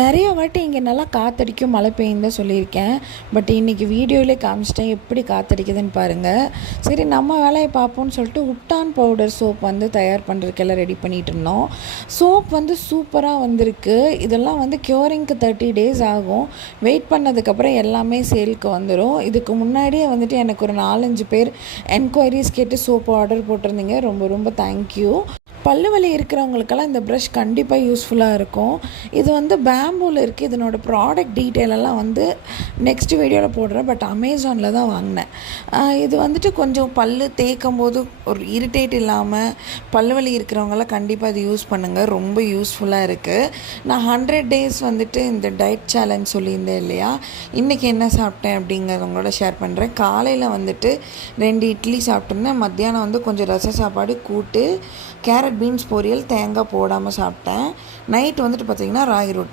நிறைய வாட்டி இங்கே நல்லா காற்றடிக்கும் மழை பெய்யுன்னு தான் சொல்லியிருக்கேன். பட் இன்றைக்கி வீடியோவிலே காமிச்சிட்டேன் எப்படி காற்றடிக்குதுன்னு பாருங்கள். சரி நம்ம வேலையை பார்ப்போம்னு சொல்லிட்டு உப்டான் பவுடர் சோப் வந்து தயார் பண்ணுறதுக்கெல்லாம் ரெடி பண்ணிகிட்டு இருந்தோம். சோப் வந்து சூப்பராக வந்திருக்கு. இதெல்லாம் வந்து க்யூரிங்க்கு 30 days ஆகும். வெயிட் பண்ணதுக்கப்புறம் எல்லாமே சேலுக்கு வந்துடும். இதுக்கு முன்னாடியே வந்துட்டு எனக்கு ஒரு 4-5 பேர் என்கொயரிஸ் கேட்டு சோப்பு ஆர்டர் போட்டிருந்தீங்க. ரொம்ப ரொம்ப தேங்க்யூ. பல்லு வலி இருக்கிறவங்களுக்கெல்லாம் இந்த ப்ரஷ் கண்டிப்பாக யூஸ்ஃபுல்லாக இருக்கும். இது வந்து பேம்பூவில் இருக்குது. இதனோட ப்ராடக்ட் டீட்டெயிலெல்லாம் வந்து நெக்ஸ்ட் வீடியோவில் போடுறேன். பட் அமேசானில் தான் வாங்கினேன். இது வந்துட்டு கொஞ்சம் பல்லு தேய்க்கும் போது ஒரு இரிட்டேட் இல்லாமல் பல்லு வலி இருக்கிறவங்களாம் கண்டிப்பாக இது யூஸ் பண்ணுங்கள். ரொம்ப யூஸ்ஃபுல்லாக இருக்குது. நான் 100 days வந்துட்டு இந்த டயட் சேலஞ்ச் சொல்லியிருந்தேன் இல்லையா, இன்றைக்கி என்ன சாப்பிட்டேன் அப்படிங்கிறத உங்களோட ஷேர் பண்ணுறேன். காலையில் வந்துட்டு 2 இட்லி சாப்பிட்ருந்தேன். மத்தியானம் வந்து கொஞ்சம் ரச சாப்பாடு, கூட்டு, கேரட் பீன்ஸ் பொரியல், தேங்காய் போடாமல் சாப்பிட்டேன். நைட் வந்துட்டு பார்த்திங்கன்னா ராகி ரொட்டி.